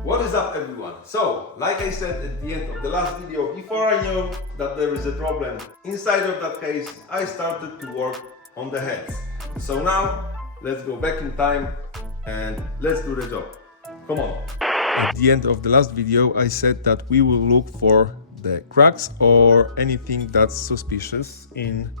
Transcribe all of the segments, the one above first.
What is up, everyone? So, like I said at the end of the last video, before I know that there is a problem inside of that case, I started to work on the heads. So now, let's go back in time and let's do the job. Come on. At the end of the last video, I said that we will look for the cracks or anything that's suspicious in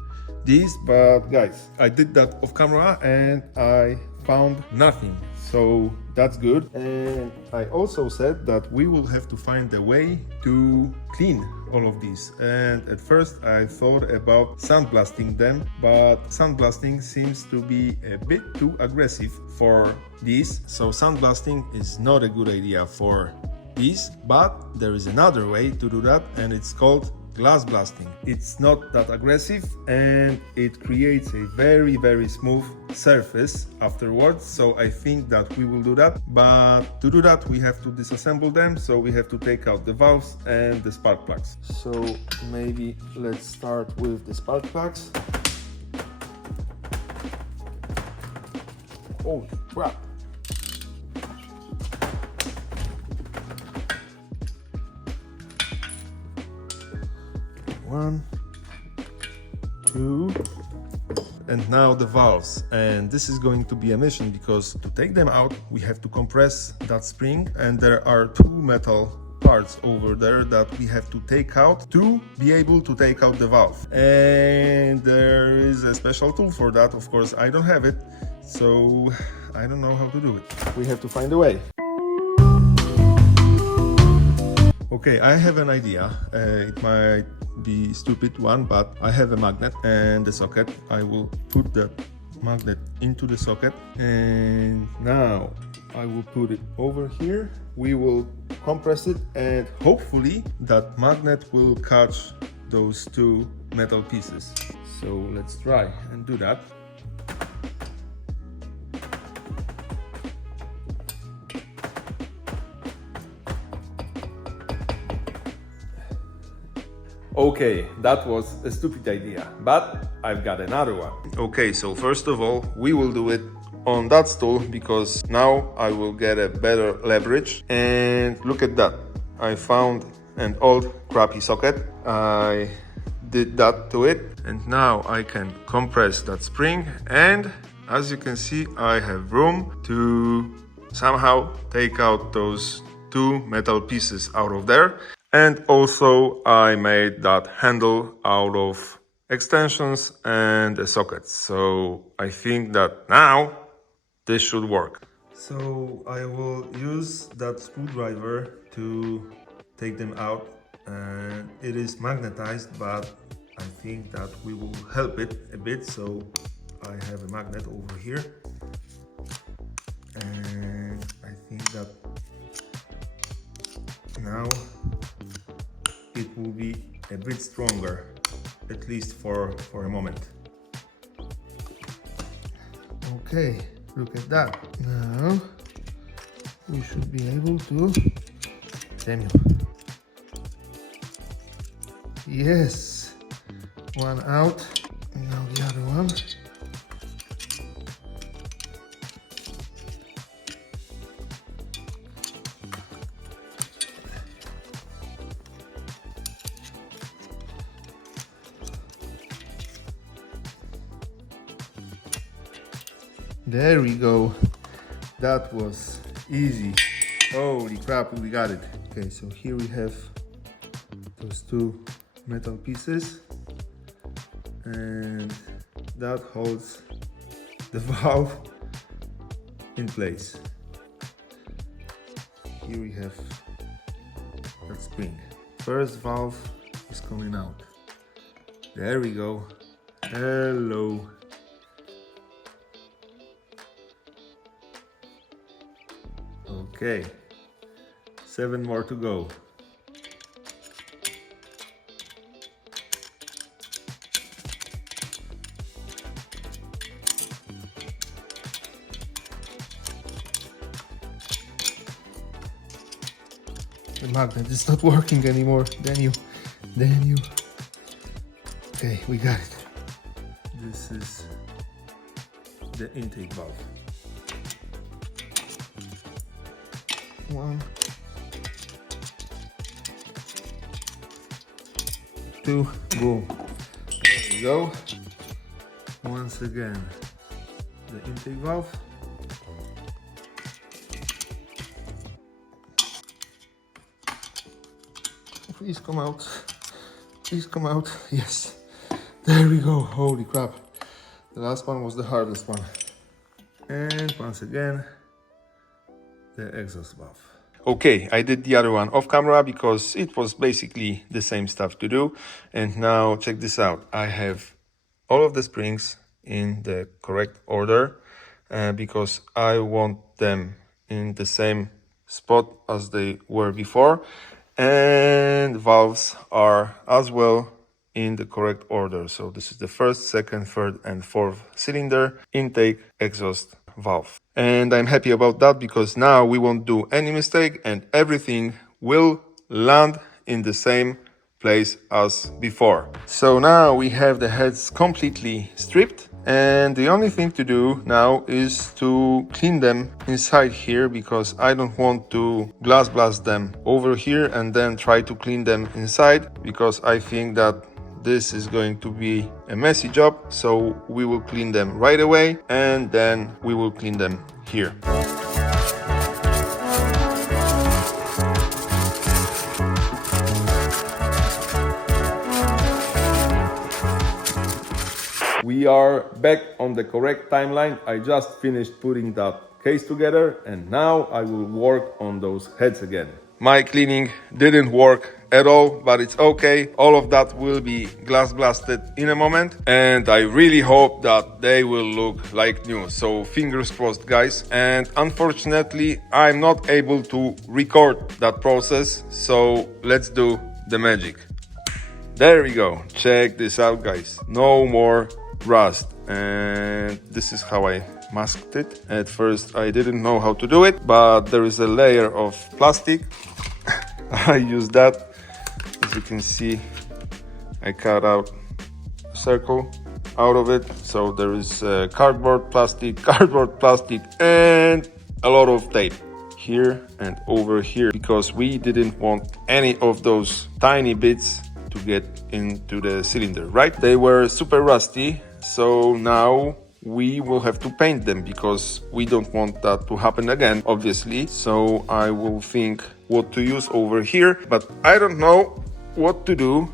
these, but guys, I did that off camera and I found nothing, so that's good. And I also said that we will have to find a way to clean all of these, and at first I thought about sandblasting them, but sandblasting seems to be a bit too aggressive for these, so sandblasting is not a good idea for these. But there is another way to do that, and it's called glass blasting. It's not that aggressive and it creates a very smooth surface afterwards, so I think that we will do that. But to do that we have to disassemble them, so we have to take out the valves and the spark plugs. So maybe let's start with the spark plugs. Oh crap. One, two, and now the valves. And this is going to be a mission, because to take them out we have to compress that spring, and there are two metal parts over there that we have to take out to be able to take out the valve. And there is a special tool for that. Of course I don't have it, so I don't know how to do it. We have to find a way. Okay, I have an idea. It might be stupid one, but I have a magnet and a socket. I will put the magnet into the socket, and now I will put it over here. We will compress it, and hopefully that magnet will catch those two metal pieces. So let's try and do that. Okay, that was a stupid idea, but I've got another one. Okay, so first of all, we will do it on that stool, because now I will get a better leverage. And look at that. I found an old crappy socket. I did that to it, and now I can compress that spring, and as you can see, I have room to somehow take out those two metal pieces out of there. And also I made that handle out of extensions and a socket. So I think that now this should work. So I will use that screwdriver to take them out. And it is magnetized, but I think that we will help it a bit. So I have a magnet over here. And I think that now it will be a bit stronger, at least for a moment. Okay, look at that. Now we should be able to... Samuel. Yes, one out, now the other one. There we go. That was easy. Holy crap, we got it. Okay, so here we have those two metal pieces, and that holds the valve in place. Here we have that spring. First valve is coming out. There we go. Hello. Okay, 7 more to go. The magnet is not working anymore. Daniel. Okay, we got it. This is the intake valve. 1, 2, boom. There we go. Once again, the intake valve. Please come out. Please come out. Yes. There we go. Holy crap. The last one was the hardest one. And once again, the exhaust valve. Okay, I did the other one off camera because it was basically the same stuff to do. And now check this out. I have all of the springs in the correct order because I want them in the same spot as they were before. And valves are as well in the correct order. So this is the first, second, third, and fourth cylinder, intake, exhaust valve. And I'm happy about that because now we won't do any mistake and everything will land in the same place as before. So now we have the heads completely stripped. And the only thing to do now is to clean them inside here because I don't want to glass blast them over here and then try to clean them inside because I think that this is going to be a messy job. So we will clean them right away and then we will clean them here. We are back on the correct timeline. I just finished putting that case together and now I will work on those heads again. My cleaning didn't work at all, but it's okay. All of that will be glass blasted in a moment and I really hope that they will look like new. So fingers crossed, guys. And unfortunately, I'm not able to record that process. So let's do the magic. There we go. Check this out, guys. No more rust. And this is how I masked it. At first I didn't know how to do it, but there is a layer of plastic. I use that. As you can see, I cut out a circle out of it. So there is cardboard, plastic, and a lot of tape here and over here because we didn't want any of those tiny bits to get into the cylinder, right? They were super rusty, so now we will have to paint them because we don't want that to happen again, obviously. So I will think what to use over here, but I don't know what to do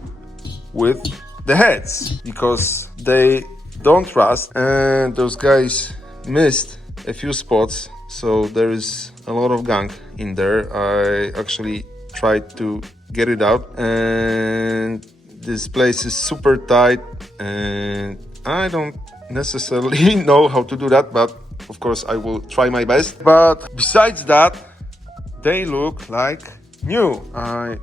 with the heads because they don't rust and those guys missed a few spots, so there is a lot of gunk in there. I actually tried to get it out and this place is super tight and I don't necessarily know how to do that, but of course I will try my best. But besides that, they look like new. I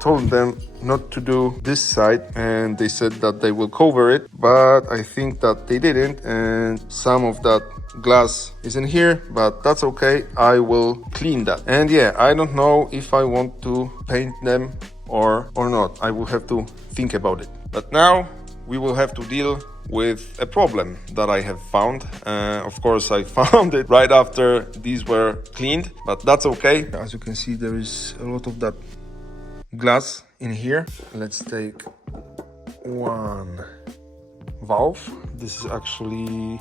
told them not to do this side and they said that they will cover it, but I think that they didn't and some of that glass is in here, but that's okay. I will clean that. And yeah, I don't know if I want to paint them or not. I will have to think about it. But now we will have to deal with a problem that I have found. Of course, I found it right after these were cleaned, but that's okay. As you can see, there is a lot of that glass in here. Let's take one valve. This is actually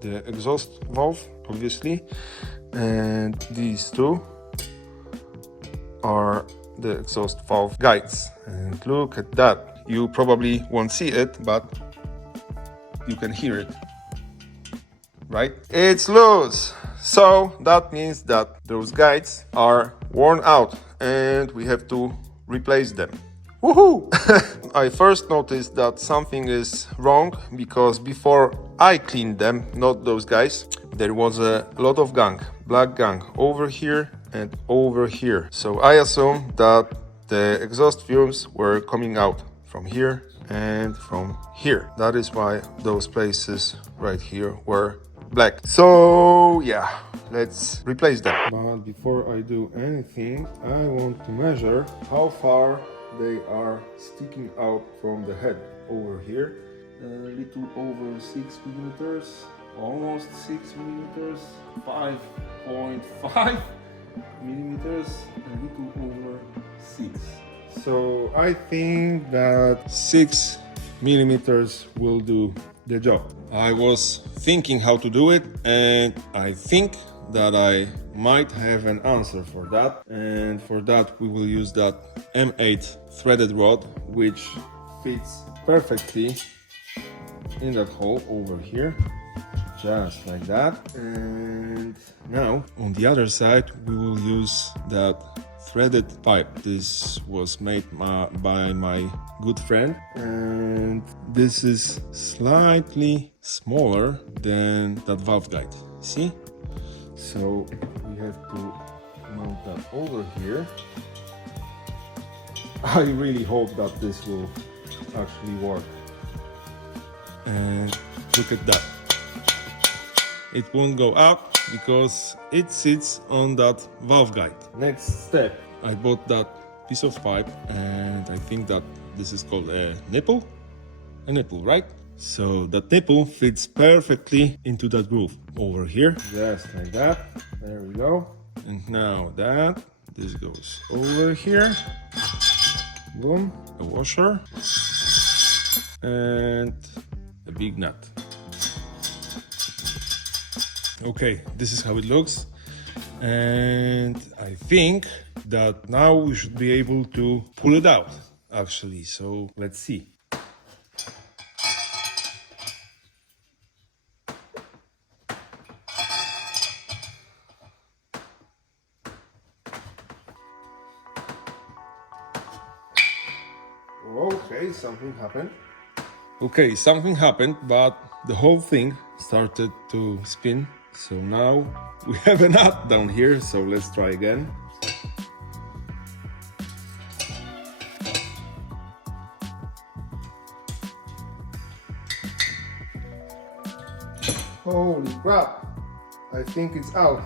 the exhaust valve, obviously, and these two are the exhaust valve guides. And look at that. You probably won't see it, but you can hear it, right? It's loose. So that means that those guides are worn out and we have to replace them. Woohoo! I first noticed that something is wrong because before I cleaned them, not those guys, there was a lot of gunk, black gunk over here and over here. So I assumed that the exhaust fumes were coming out from here and from here. That is why those places right here were black. So yeah, let's replace them. But before I do anything, I want to measure how far they are sticking out from the head. Over here, a little over 6 millimeters, almost 6 millimeters, 5.5 millimeters, a little over 6. So I think that 6 millimeters will do the job. I was thinking how to do it, and I think that I might have an answer for that. And for that we will use that M8 threaded rod, which fits perfectly in that hole over here, just like that. And now on the other side we will use that threaded pipe. This was made by my good friend, and this is slightly smaller than that valve guide. See? So we have to mount that over here. I really hope that this will actually work. And look at that. It won't go up because it sits on that valve guide. Next step, I bought that piece of pipe, and I think that this is called a nipple. A nipple, right? So that nipple fits perfectly into that groove over here. Just like that. There we go. And now that this goes over here. Boom. A washer. And a big nut. Okay, this is how it looks, and I think that now we should be able to pull it out actually, so let's see. Okay, something happened. Okay, something happened, but the whole thing started to spin. So now we have a nut down here, so let's try again. Holy crap! I think it's out.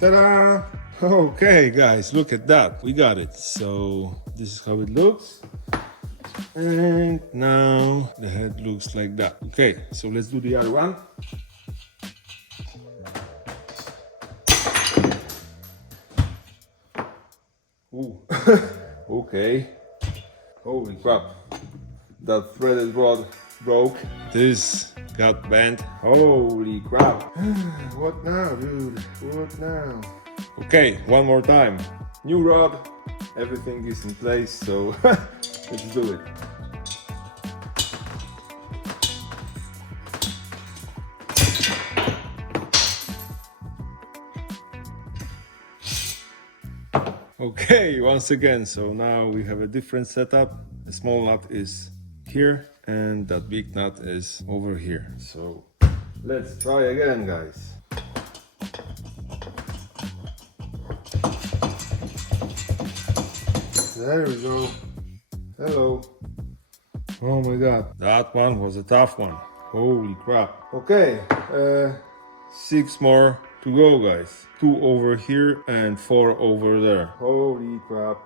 Ta-da! Okay guys, look at that, we got it. So this is how it looks. And now the head looks like that. Okay, so let's do the other one. Ooh. Okay. Holy crap. That threaded rod broke. This got bent. Holy crap. What now, dude? What now? Okay, one more time. New rod. Everything is in place, so let's do it. Okay, once again, so now we have a different setup. The small nut is here and that big nut is over here. So let's try again, guys. There we go. Hello. Oh my god, that one was a tough one. Holy crap. Okay, 6 more to go, guys. 2 over here and 4 over there. Holy crap.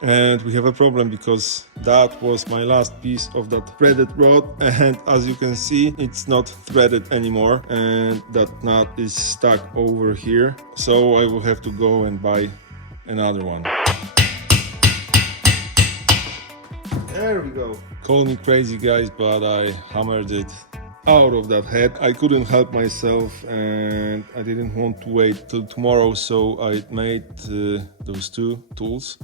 And we have a problem because that was my last piece of that threaded rod, and as you can see, it's not threaded anymore, and that nut is stuck over here. So I will have to go and buy another one. There we go. Call me crazy, guys, but I hammered it out of that head. I couldn't help myself, and I didn't want to wait till tomorrow, so I made those 2 tools.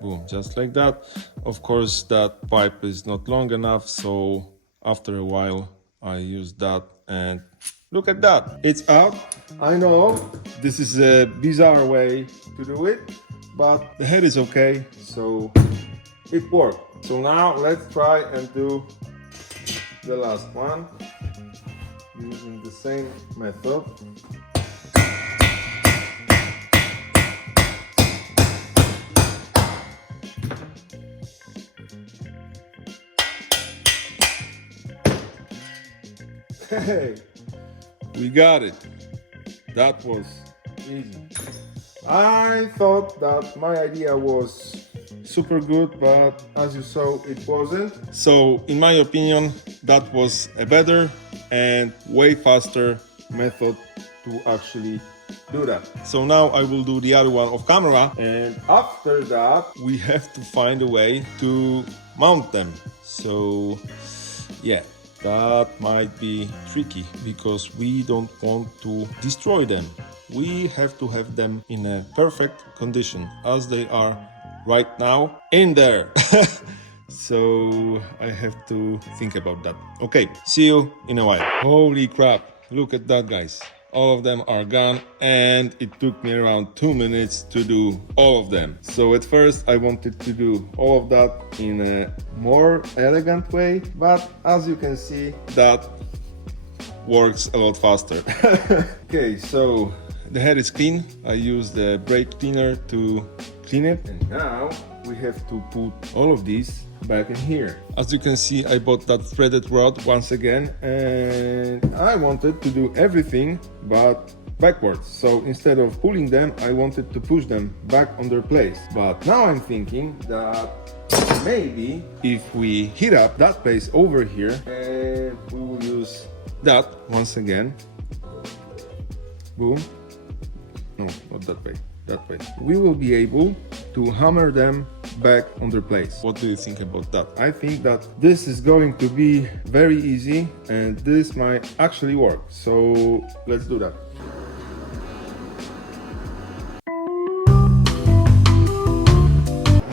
Boom, just like that. Of course, that pipe is not long enough, so after a while I used that, and look at that, it's out. I know this is a bizarre way to do it, but the head is okay, so it worked. So now let's try and do the last one using the same method. Hey, we got it. That was easy. I thought that my idea was super good, but as you saw, it wasn't. So in my opinion, that was a better and way faster method to actually do that. So now I will do the other one off camera, and after that we have to find a way to mount them. So yeah, that might be tricky because we don't want to destroy them. We have to have them in a perfect condition as they are right now in there. So I have to think about that. Okay, see you in a while. Holy crap, look at that, guys. All of them are gone, and it took me around 2 minutes to do all of them. So at first I wanted to do all of that in a more elegant way, but as you can see, that works a lot faster. Okay, so the head is clean. I use the brake cleaner to clean it, and now we have to put all of these back in here. As you can see, I bought that threaded rod once again, and I wanted to do everything but backwards. So instead of pulling them, I wanted to push them back on their place. But now I'm thinking that maybe if we heat up that place over here, and we will use that once again. Boom. No, not that way. That way. We will be able to hammer them back on their place. What do you think about that? I think that this is going to be very easy, and this might actually work. So let's do that.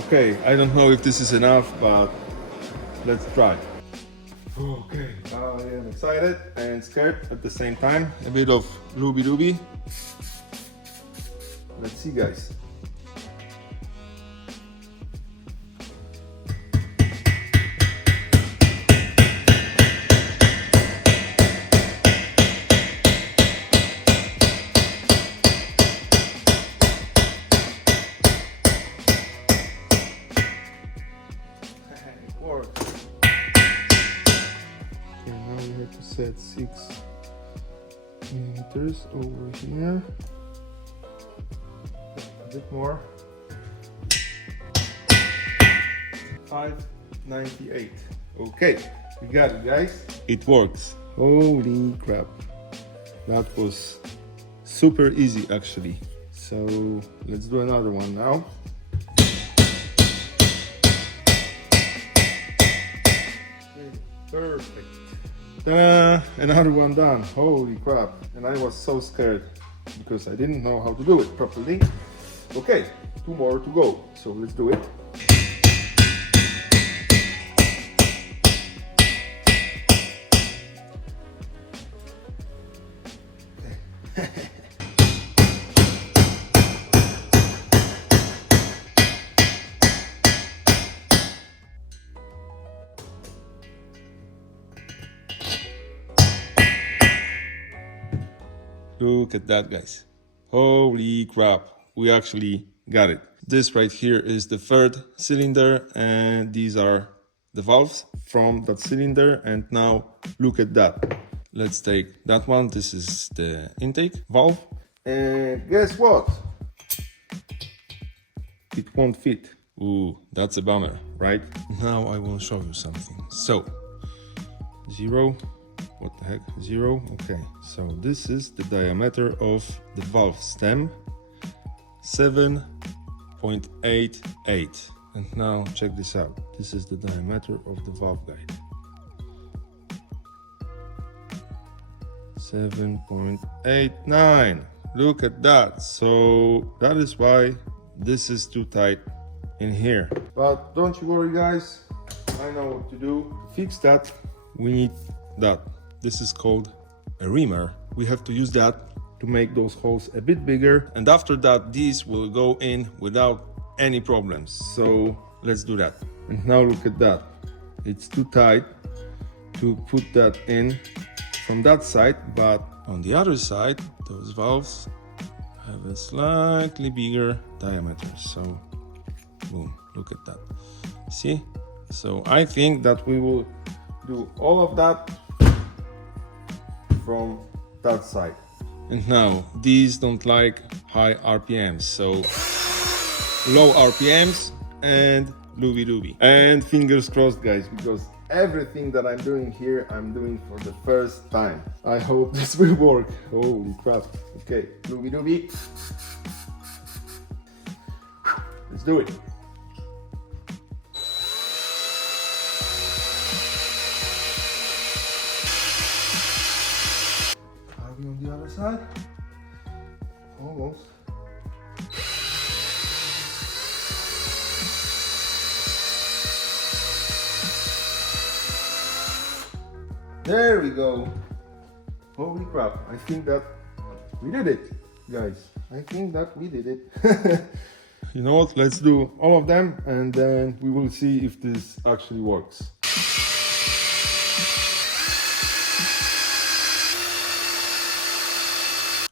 Okay, I don't know if this is enough, but let's try. Okay, I am excited and scared at the same time. A bit of looby-dooby. Let's see, guys. It works. Okay, now we have to set 6 millimeters over here. A bit more. 598. Okay, we got it, guys. It works. Holy crap, that was super easy actually. So let's do another one now. Okay, perfect. Ta-da! Another one done. Holy crap, and I was so scared because I didn't know how to do it properly. Okay, 2 more to go, so let's do it. Look at that, guys. Holy crap, we actually got it. This right here is the 3rd cylinder, and these are the valves from that cylinder. And now look at that. Let's take that one. This is the intake valve. And guess what? It won't fit. Ooh, that's a bummer, right? Now I will show you something. So, 0. What the heck? 0. Okay, so this is the diameter of the valve stem. 7.88. And now check this out. This is the diameter of the valve guide. 7.89. Look at that. So that is why this is too tight in here. But don't you worry, guys. I know what to do. To fix that, we need that. This is called a reamer. We have to use that to make those holes a bit bigger, and after that these will go in without any problems. So let's do that. And now look at that. It's too tight to put that in from that side, but on the other side those valves have a slightly bigger diameter. So boom, look at that. See? So I think that we will do all of that from that side. And now these don't like high RPMs, so low RPMs and looby-dooby. And fingers crossed, guys, because everything that I'm doing here, I'm doing for the first time. I hope this will work. Holy crap. Okay, dooby dooby. Let's do it. Are we on the other side? Almost. There we go. Holy crap, I think that we did it, guys. I think that we did it. You know what, let's do all of them and then we will see if this actually works.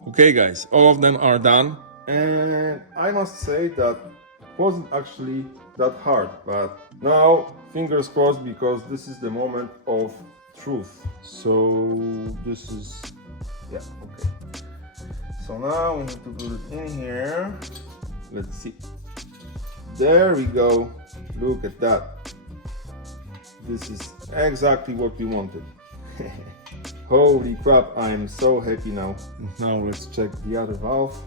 Okay guys, all of them are done. And I must say that it wasn't actually that hard, but now fingers crossed because this is the moment of truth. So this is, yeah, okay. So now we need to put it in here. Let's see. There we go. Look at that. This is exactly what we wanted. Holy crap, I'm so happy now. Now let's check the other valve.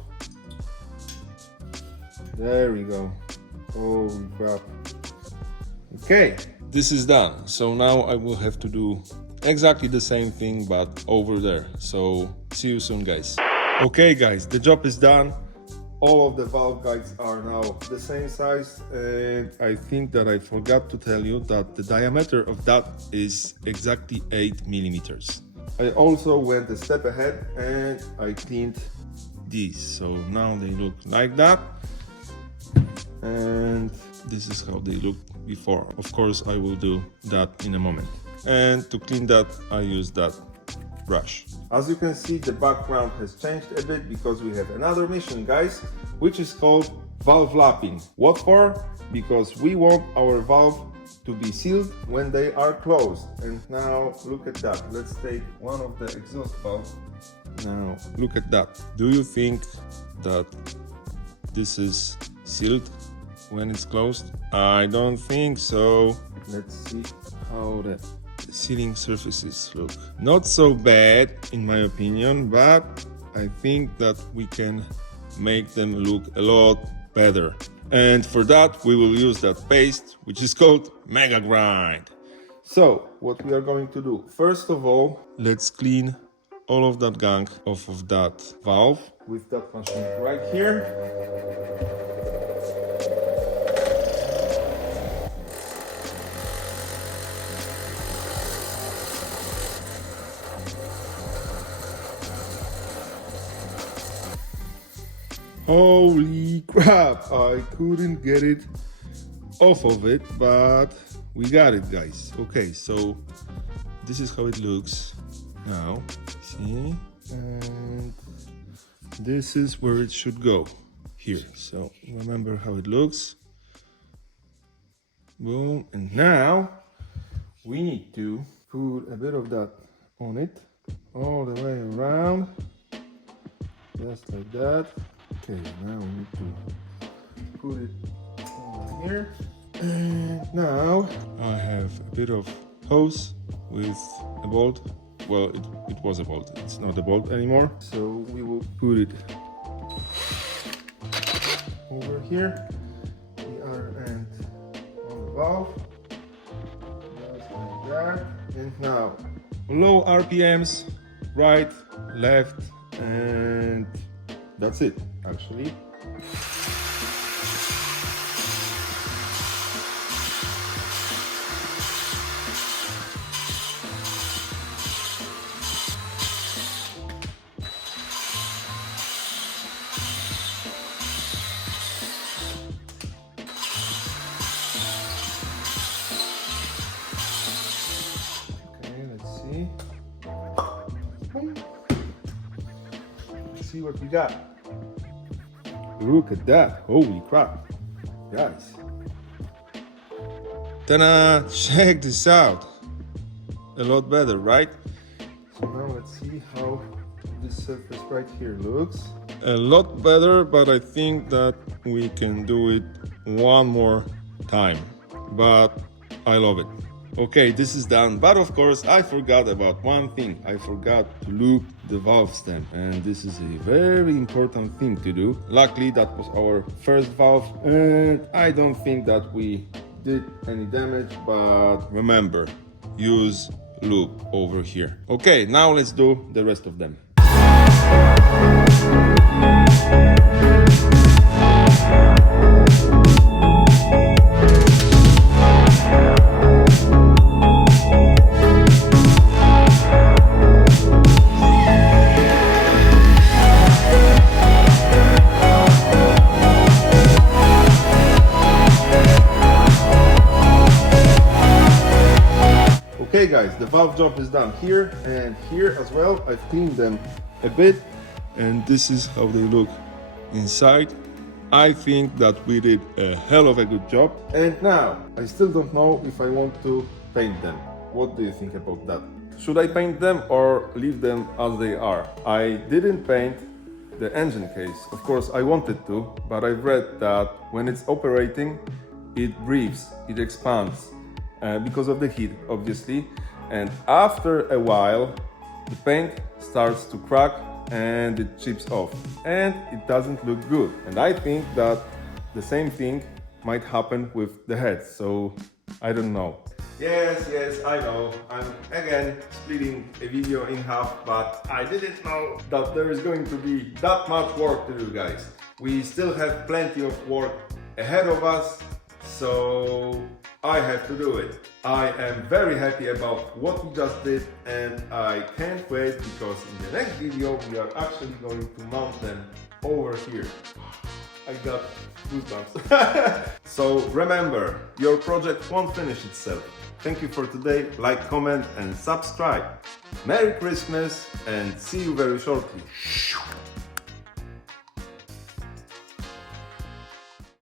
There we go. Holy crap. Okay, this is done. So now I will have to do exactly the same thing but over there. So see you soon guys. Okay guys, the job is done. All of the valve guides are now the same size, and I think that I forgot to tell you that the diameter of that is exactly 8 millimeters. I also went a step ahead and I cleaned these, so now they look like that, and this is how they looked before. Of course I will do that in a moment, and to clean that I use that brush. As you can see, the background has changed a bit because we have another mission, guys, which is called valve lapping. What for? Because we want our valve to be sealed when they are closed. And now look at that. Let's take one of the exhaust valves. Now look at that. Do you think that this is sealed when it's closed? I don't think so. Let's see how the sealing surfaces look. Not so bad in my opinion, but I think that we can make them look a lot better. And for that we will use that paste which is called Mega Grind. So what we are going to do, first of all, let's clean all of that gunk off of that valve with that machine right here. Holy crap, I couldn't get it off of it, but we got it, guys. Okay, so this is how it looks now, see? And this is where it should go, here. So remember how it looks. Boom, and now we need to put a bit of that on it, all the way around, just like that. Okay, now we need to put it on here. And now I have a bit of hose with a bolt. Well, it was a bolt, it's not a bolt anymore. So we will put it over here, the other end on the valve, just like that. And now low RPMs, right, left, and that's it, actually. Okay, let's see. Let's see what we got. Look at that, holy crap, guys. Ta-da! Check this out. A lot better, right? So now let's see how this surface right here looks. A lot better, but I think that we can do it one more time. But I love it. Okay, this is done, but of course I forgot about one thing. I forgot to loop the valve stem, and this is a very important thing to do. Luckily that was our first valve, and I don't think that we did any damage, but remember, use loop over here. Okay, now let's do the rest of them. Okay guys, the valve job is done here and here as well. I've cleaned them a bit and this is how they look inside. I think that we did a hell of a good job. And now, I still don't know if I want to paint them. What do you think about that? Should I paint them or leave them as they are? I didn't paint the engine case. Of course I wanted to, but I've read that when it's operating, it breathes, it expands. Because of the heat, obviously, and after a while the paint starts to crack and it chips off and it doesn't look good. And I think that the same thing might happen with the head, so I don't know. Yes, I know, I'm again splitting a video in half, but I didn't know that there is going to be that much work to do, guys. We still have plenty of work ahead of us, so I have to do it. I am very happy about what we just did and I can't wait because in the next video we are actually going to mount them over here. I got goosebumps. So remember, your project won't finish itself. Thank you for today. Like, comment and subscribe. Merry Christmas and see you very shortly.